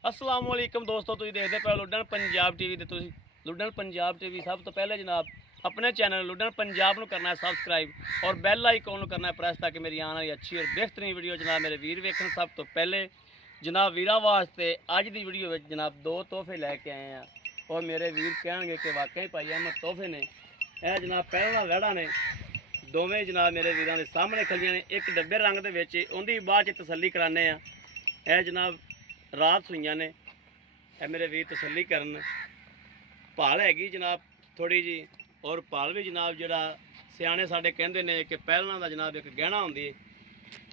अस्सलाम वालेकुम दोस्तों, तुसीं देखदे पए लुडन पंजाब टीवी ते तुसीं लुडन पंजाब टीवी सब तो पहले जनाब अपने चैनल लुडन पंजाब नूं करना है सब्सक्राइब और बैल आइकॉन नूं करना है प्रेस ताकि मेरी आने वाली अच्छी और बेहतरीन वीडियो जनाब मेरे वीर वेखन। सब तो पहले जनाब वीरां वास्ते अज दी वीडियो विच जनाब दो तोहफे लैके आए हैं और मेरे वीर कहणगे कि वाकई भाई अहमद तोहफे ने। यह जनाब पहला वैड़ा ने दोवें जनाब मेरे वीरां दे सामने खलियां ने, एक डब्बे रंग दे विच उहदी बाद च तसल्ली कराने आ। यह जनाब रात सुइयां ने, मेरे वीर तसल्ली करन। भाल हैगी जनाब थोड़ी जी, और भाल भी जनाब जरा सियाने साडे कहंदे ने कि पहलना दा जनाब एक गहना हुंदी है।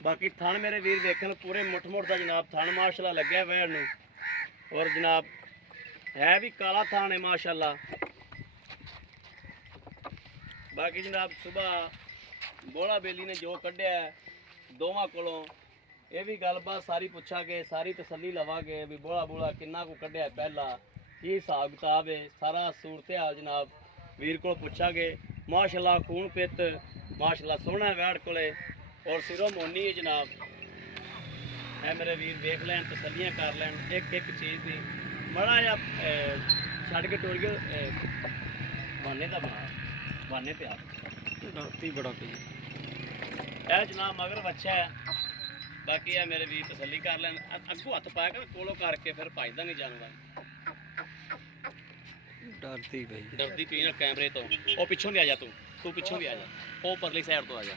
बाकी थण मेरे वीर देखन पूरे मुठ दा जनाब थण माशाल्लाह लग्या वैड़ नूं, और जनाब है भी काला थान है माशाल्लाह। बाकी जनाब सुबह बोला बेली ने जो कढ़िया दोवां कोलों ये भी गलबात सारी पुछांगे, सारी तसल्ली लवांगे भी बोला बोला किन्ना को कढ़िया पहला की हिसाब किताब है, सारा सूरत हाल जनाब वीर को पुछांगे। माशाल्लाह खून पित माशाल्लाह सोहना वैड़ कोले और सिरों मोनी है जनाब। है मेरे वीर देख लैन तसल्लियां कर लैन एक एक चीज़ की बड़ा जा छड़ के टोर के बहाने का बहाने पे आती बड़ा पी है जनाब मगर बच्चा है। बाकी है मेरे वीर तसल्ली कर लैन, अगू हथ पाया कर कोलों करके फिर भजदा नहीं जानवर। डरदी पी ना कैमरे तो वो पिछों भी आ जा, तू पिछों भी आ जा, वो परली साइड तो आ जा।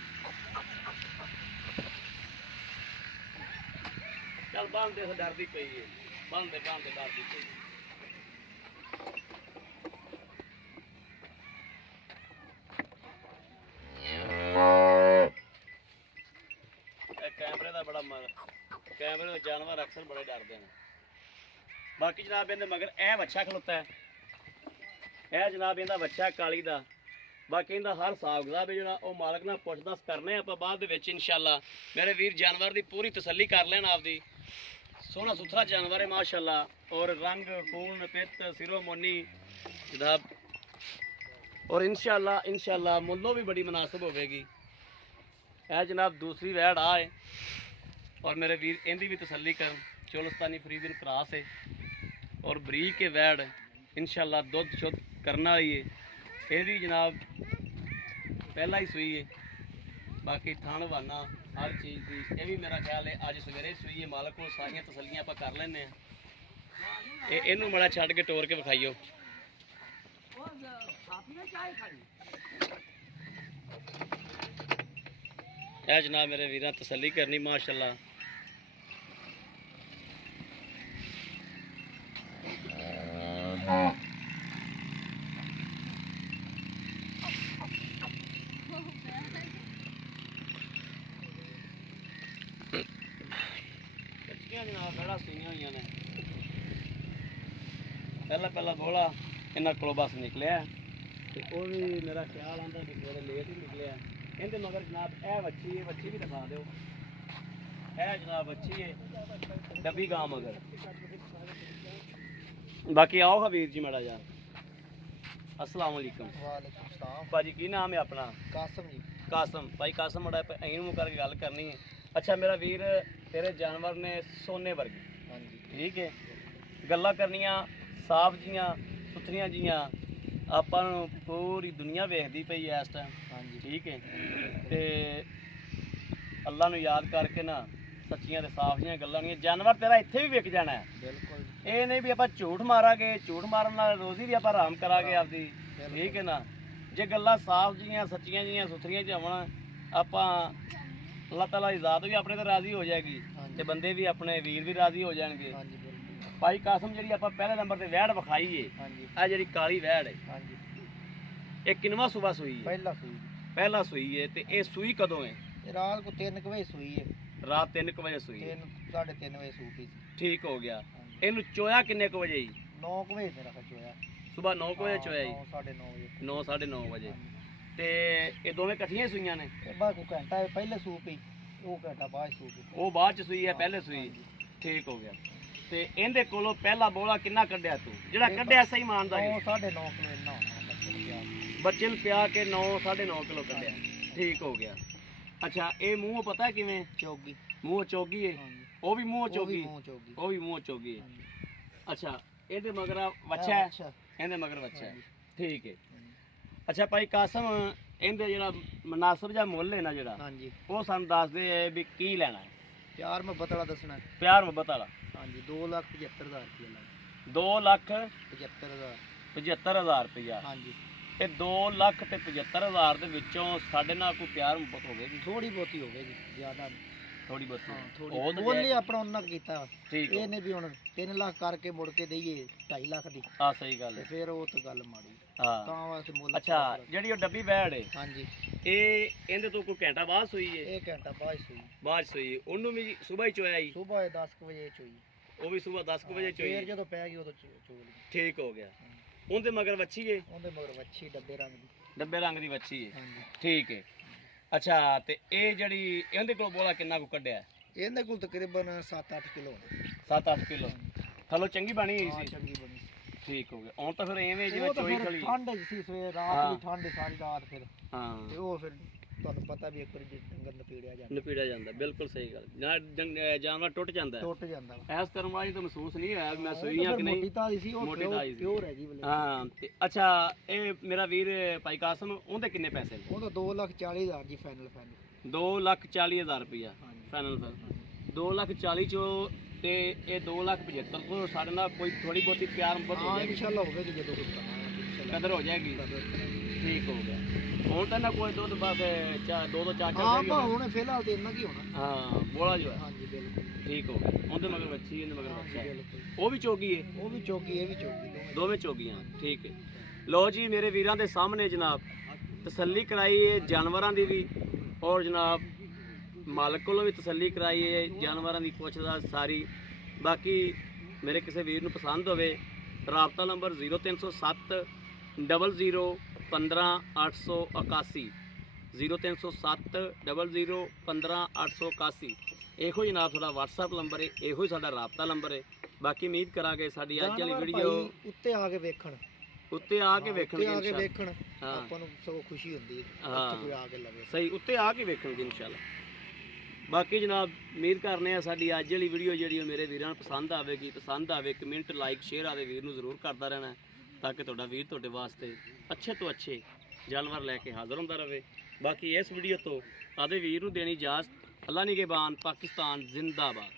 चल बांध दे, डरदी पई है, बांध दे डरदी पई। कैमरे का बड़ा कैमरे जानवर अक्सर बड़े डरते हैं। बाकी जनाब इहदे मगर ए बच्चा खलोता है, यह जनाब इहदा बच्चा काली दा। बाकी इहदा हर हिसाब किताब जो वो मालक नाल पुछ दस करने आप बाद विच इंशाअल्लाह। मेरे वीर जानवर की पूरी तसल्ली कर लैन आपदी। सोहना सुथरा जानवर है माशाअल्लाह, और रंग खून पित सिरों मोनी जनाब, और इंशाअल्लाह मुल्लों भी बड़ी मुनासिब होगी। यह जनाब दूसरी वैड़ आ है, और मेरे वीर इहदी भी तसल्ली कर। चोलस्तानी फरीदन क्रॉस है और बरीक के वैड़ इंशाअल्लाह दुध शुद्ध करना वाली है। ये भी जनाब पहला ही सूई है। बाकी थान वाना हर चीज़ की ये भी मेरा ख्याल है अज सवेरे सूई है। मालक को सारियां तसल्लियां आप कर लैंदे हैं। इनू बड़ा छड़ के टोर के विखाइयो। यह जनाब मेरे वीरां तसल्ली करनी माशाअल्लाह। जनाब बड़ा सुनिया हुई ने, पहला बोला इन्होंने को बस निकलिया, तो वो भी मेरा ख्याल आता कि थोड़े लेट ही निकलिया। इनके मगर जनाब ए बच्ची भी दिखा दो। है जनाब बच्ची है डब्बी गां मगर। बाकी आओ हबीर जी माड़ा जा। अस्सलाम वालेकुम। वालेकुम सलाम भाजी की नाम है अपना? कासम जी। कासम भाई, कासम माड़ा मुँह करके गल करनी है। अच्छा मेरा वीर तेरे जानवर ने सोने वर्गे, हाँ जी ठीक है, गल्लां करनियां साफ जियां सुथरियां जियां आपां नूं पूरी दुनिया वेखदी पई है इस टाइम, हाँ जी ठीक है। ते अल्लाह नूं याद करके ना सच्चियां ते साफ जियां गल्लां नहीं, जानवर तेरा इत्थे भी विक जाना है। बिल्कुल ये नहीं भी आपां झूठ मारांगे, झूठ मारन नाल रोज़ी भी आपां हराम करांगे आपदी, ठीक है ना। जे गल्लां साफ जियां सच्चियां जियां सुथरियां च होवन आपां अल्लाह ताला की ज़ात भी अपने तो राज़ी हो जाएगी, ते बंदे भी अपने वीर भी राज़ी हो जाएंगे। हाँ जी बिल्कुल। भाई कासम जी आप पहले नंबर से वैड़ विखाई है, हाँ जी आ जी काली वैड़ है, हाँ जी ये किनवा सुबह सूई है? पहला सूई पहला सूई है। तो ये सूई कदों है? ये रात को 3 बजे सूई है। रात 3 बजे सूई है, 3:30 बजे सू पी। ठीक हो गया। हाँ जी इनू चोया किन्ने को बजे? 9 बजे मेरा खर्च होया। सुबह 9 बजे चोया जी? 9:30 बजे 9 साढ़े 9 बजे। तो ये दोवें कट्ठियां सूईयां ने? ये बाद को घंटा पहले सू पी, वो घंटा बाद सू पी। वो बाद च सूई है पहले सूई, ठीक हो गया। तो इहदे कोलों पहला बोला किन्ना कढ़िया तू? जेड़ा कढ़िया सही मानदा है 9:30 किलो इन्ना होना बच्चे नूं पिया के 9 साढ़े 9 किलो कढ़िया, ठीक हो गया। अच्छा ये मुँह पता है किवें? चौगी मुँह चौगी है, हाँ जी ਉਹ ਵੀ ਮੂੰਹ ਉਹ ਵੀ ਚੋਗੀ, ਮੂੰਹ ਚੋਗੀ। ਉਹ ਵੀ ਮੂੰਹ ਚੋਗੀ। ਹਾਂਜੀ। ਅੱਛਾ ਇਹਦੇ ਮਗਰ ਆ ਵੱਛਾ ਹੈ, ਅੱਛਾ ਇਹਦੇ ਮਗਰ ਵੱਛਾ ਹੈ। ਹਾਂਜੀ। ਠੀਕ ਹੈ। ਅੱਛਾ ਭਾਈ ਕਾਸਮ, ਇਹਦੇ ਜਿਹੜਾ ਮੁਨਾਸਬ ਜਾਂ ਮੁੱਲ ਹੈ ਨਾ ਜਿਹੜਾ, ਹਾਂਜੀ ਉਹ ਸਾਨੂੰ ਦੱਸ ਦੇ ਵੀ ਕੀ ਲੈਣਾ ਹੈ। ਪਿਆਰ ਮੁਹੱਬਤ ਵਾਲਾ ਦੱਸਣਾ ਹੈ। ਪਿਆਰ ਮੁਹੱਬਤ ਵਾਲਾ ਹਾਂਜੀ 2,75,000 ਰੁਪਏ ਲੱਗ 2,75,000 75,000 ਰੁਪਇਆ। ਹਾਂਜੀ। ਇਹ 2,75,000 ਦੇ ਵਿੱਚੋਂ ਸਾਡੇ ਨਾਲ ਕੋਈ ਪਿਆਰ ਮੁਹੱਬਤ ਹੋਵੇਗੀ? ਥੋੜੀ ਬਹੁਤੀ ਹੋਵੇਗੀ, ਜ਼ਿਆਦਾ ਨਹੀਂ। ਥੋੜੀ ਬਹੁਤੀ। ਹਾਂ ਉਹ ਥੋੜੀ ਤਾਂ ਬੋਲੀ ਜਾਇਜ਼। ਆਪਣਾ ਉਹਨਾਂ ਕੀਤਾ। ਠੀਕ ਹੈ। ਇਹਨੇ ਵੀ ਹੁਣ 3 ਲੱਖ ਕਰਕੇ ਮੁੜ ਕੇ ਦਈਏ 2.5 ਲੱਖ ਦੀ, ਆ ਸਹੀ ਗੱਲ ਤੇ ਹੈ। ਫਿਰ ਉਹ ਤਾਂ ਗੱਲ ਮਾੜੀ। ਹਾਂ ਤਾਂ ਵਾਸਤੇ ਮੁੱਲ ਅੱਛਾ ਜਿਹੜੀ ਉਹ ਡੱਬੀ ਬੈੜ ਹੈ, ਹਾਂਜੀ ਇਹ ਇਹਦੇ ਤੋਂ ਕੋਈ ਘੰਟਾ ਬਾਅਦ ਸੂਈ ਹੈ? ਇਹ ਘੰਟਾ ਬਾਅਦ ਸੂਈ। ਬਾਅਦ ਸੂਈ, ਉਹਨੂੰ ਵੀ ਸਵੇਰ ਹੀ ਚੋਇਆ ਜੀ? ਸਵੇਰ 10 ਵਜੇ ਚੋਈ। ਉਹ ਵੀ ਸਵੇਰ 10 ਵਜੇ ਫੇਰ ਚੋਈ। ਜਦੋਂ ਪੈ ਗਈ ਉਦੋਂ ਚੋਲ। ਠੀਕ ਹੋ ਗਿਆ। ਉਹਦੇ ਮਗਰ ਵੱਛੀ ਹੈ, ਉਹਦੇ ਮਗਰ ਵੱਛੀ ਡੱਬੇ ਰੰਗ ਦੀ। ਡੱਬੇ ਰੰਗ ਦੀ ਵੱਛੀ ਹੈ। ਹਾਂਜੀ। ਠੀਕ ਹੈ। ਅੱਛਾ ਤੇ ਇਹ ਜਿਹੜੀ ਇਹਦੇ ਕੋਲ ਬੋਲਾ ਕਿੰਨਾ ਕੁ ਕੱਢਿਆ? ਇਹਦੇ ਕੋਲ ਤਕਰੀਬਨ 7-8 ਕਿਲੋ। 7-8 ਕਿਲੋ। ਥੱਲੋਂ ਚੰਗੀ ਬਣੀ ਹੋਈ ਹਾਂ ਸੀ? ਚੰਗੀ ਬਣੀ। ਠੀਕ ਹੋ ਗਿਆ। ਹੁਣ ਤਾਂ ਫਿਰ ਐਵੇਂ ਜਿਵੇਂ ਉਹ ਤਾਂ ਚੋਈ ਫਿਰ ਖਲੀ। ਠੰਡ ਸੀ ਸਵੇਰ ਹਾਂ। ਰਾਤ ਵੀ ਠੰਡ ਸਾਰੀ ਰਾਤ ਫਿਰ, ਤੇ ਹਾਂ ਉਹ ਫਿਰ ਤੁਹਾਨੂੰ ਪਤਾ ਵੀ ਇੱਕ ਵਾਰੀ ਜੇ ਡੰਗਰ ਨਪੀੜਿਆ ਜਾਂਦਾ ਨਪੀੜਾ ਜਾਂਦਾ, ਬਿਲਕੁਲ ਸਹੀ ਗੱਲ। ਨਾ ਜਾਨਵਰ ਟੁੱਟ ਜਾਂਦਾ ਹੈ। ਟੁੱਟ ਜਾਂਦਾ ਵਾ। ਐਸ ਕਰਮ ਵਾਲੀ ਤਾਂ ਮਹਿਸੂਸ ਨਹੀਂ ਹੋਇਆ ਵੀ ਮੈਂ ਉਹ ਤਾਂ ਸੂਈ ਹਾਂ ਕਿ ਫਿਰ ਨਹੀਂ। ਮੋਟੀ ਤਾਜ਼ੀ ਸੀ, ਉਹ ਮੋਟੀ ਤਾਜ਼ੀ ਸੀ। ਪਿਓਰ ਹੈ ਜੀ ਬਲੇ। ਹਾਂ ਤੇ ਅੱਛਾ ਇਹ ਮੇਰਾ ਵੀਰ ਭਾਈ ਕਾਸਮ, ਉਹਦੇ ਕਿੰਨੇ ਪੈਸੇ ਨੇ? ਉਹ ਤਾਂ 2,40,000 ਜੀ ਫਾਈਨਲ। 2,40,000 ਰੁਪਇਆ ਹਾਂਜੀ। ਫਾਈਨਲ ਫਿਰ 2,40,000 ਚੋਂ, ਤੇ ਇਹ 2,75,000 ਤੋਂ ਸਾਡੇ ਨਾਲ ਕੋਈ ਥੋੜੀ ਬਹੁਤੀ ਪਿਆਰ ਮੁਹੱਬਤ ਹੋ ਹਾਂ ਜਾਏਗੀ, ਇਨਸ਼ਾਅੱਲਾ ਹੋਵੇਗੀ ਜਦੋਂ ਕੋਈ ਕਰਾਂਗੇ। ਕਦਰ ਹੋ ਜਾਏਗੀ। ਠੀਕ ਹੋ ਗਿਆ। ਹੁਣ ਤਾਂ ਨਾ ਕੋਈ ਦੁੱਧ ਬਸ ਦੋ ਦੋ ਚਾਰ ਹਾਂ ਚਾਰ ਬਾ ਹੁਣ ਫਿਲਹਾਲ ਤੇ ਇੰਨਾ ਕੀ ਹੋਣਾ। ਹਾਂ ਬੋਲਾ ਜੋ ਹੈ। ਹਾਂਜੀ ਬਿਲਕੁਲ। ਠੀਕ ਹੋ ਗਿਆ। ਉਹਦੇ ਮਗਰ ਬੱਚੀ, ਇਹਦੇ ਮਗਰ ਬੱਚਾ ਹੈ। ਬਿਲਕੁਲ। ਉਹ ਵੀ ਚੋਗੀ ਹੈ? ਉਹ ਵੀ ਚੌਕੀ, ਇਹ ਵੀ ਚੌਕੀ, ਦੋਵੇਂ ਚੋਗੀਆਂ। ਠੀਕ ਹੈ। ਲੋ ਜੀ ਮੇਰੇ ਵੀਰਾਂ ਦੇ ਸਾਹਮਣੇ ਜਨਾਬ ਤਸੱਲੀ ਕਰਾਈ ਹੈ ਜਾਨਵਰਾਂ ਦੀ ਵੀ, ਔਰ ਜਨਾਬ ਮਾਲਕ ਕੋਲੋਂ ਵੀ ਤਸੱਲੀ ਕਰਾਈ ਹੈ ਜਾਨਵਰਾਂ ਦੀ ਪੁੱਛਦਾ ਸਾਰੀ। ਬਾਕੀ ਮੇਰੇ ਕਿਸੇ ਵੀਰ ਨੂੰ ਪਸੰਦ ਹੋਵੇ, ਰਾਬਤਾ ਨੰਬਰ 0307 00 15 881 0307 00 15 881। ਇਹੋ ਹੀ ਜਨਾਬ ਸਾਡਾ WhatsApp ਨੰਬਰ ਹੈ, ਇਹੋ ਹੀ ਸਾਡਾ ਰਾਬਤਾ ਨੰਬਰ ਹੈ। ਬਾਕੀ ਉਮੀਦ ਕਰਾਂਗੇ ਸਾਡੀ ਅੱਜ ਵਾਲੀ ਵੀਡੀਓ ਉੱਤੇ ਆ ਕੇ ਵੇਖਣ, ਉੱਤੇ ਆ ਕੇ ਵੇਖਣਗੇ ਉੱਤੇ ਆ ਕੇ ਇਨਸ਼ਾਅੱਲਾ। ਵੇਖਣ, ਹਾਂ। ਆਪਾਂ ਨੂੰ ਸਗੋਂ ਖੁਸ਼ੀ ਹੁੰਦੀ ਹੈ ਹਾਂ। ਉੱਥੇ ਕੋਈ ਆ ਕੇ ਲਵੇ। ਸਹੀ ਉੱਤੇ ਆ ਕੇ ਵੇਖਣਗੇ ਇਨਸ਼ਾਅੱਲਾ। ਬਾਕੀ ਜਨਾਬ ਉਮੀਦ ਕਰਨੇ ਆ ਸਾਡੀ ਅੱਜ ਵਾਲੀ ਵੀਡੀਓ ਜਿਹੜੀ ਉਹ ਮੇਰੇ ਵੀਰਾਂ ਨੂੰ ਪਸੰਦ ਆਵੇਗੀ। ਪਸੰਦ ਆਵੇ ਕਮੈਂਟ ਲਾਈਕ ਸ਼ੇਅਰ ਆਦੇ ਵੀਰ ਨੂੰ ਜ਼ਰੂਰ ਕਰਦਾ ਰਹਿਣਾ, ਤਾਂ ਕਿ ਤੁਹਾਡਾ ਵੀਰ ਤੁਹਾਡੇ ਵਾਸਤੇ ਅੱਛੇ ਤੋਂ ਅੱਛੇ ਜਾਨਵਰ ਲੈ ਕੇ ਹਾਜ਼ਰ ਹੁੰਦਾ ਰਹੇ। ਬਾਕੀ ਇਸ ਵੀਡੀਓ ਤੋਂ ਆਦੇ ਵੀਰ ਨੂੰ ਦੇਣੀ ਇਜਾਜ਼ਤ। ਅੱਲਾ ਨਿਗਹਿਬਾਨ, ਪਾਕਿਸਤਾਨ ਜ਼ਿੰਦਾਬਾਦ।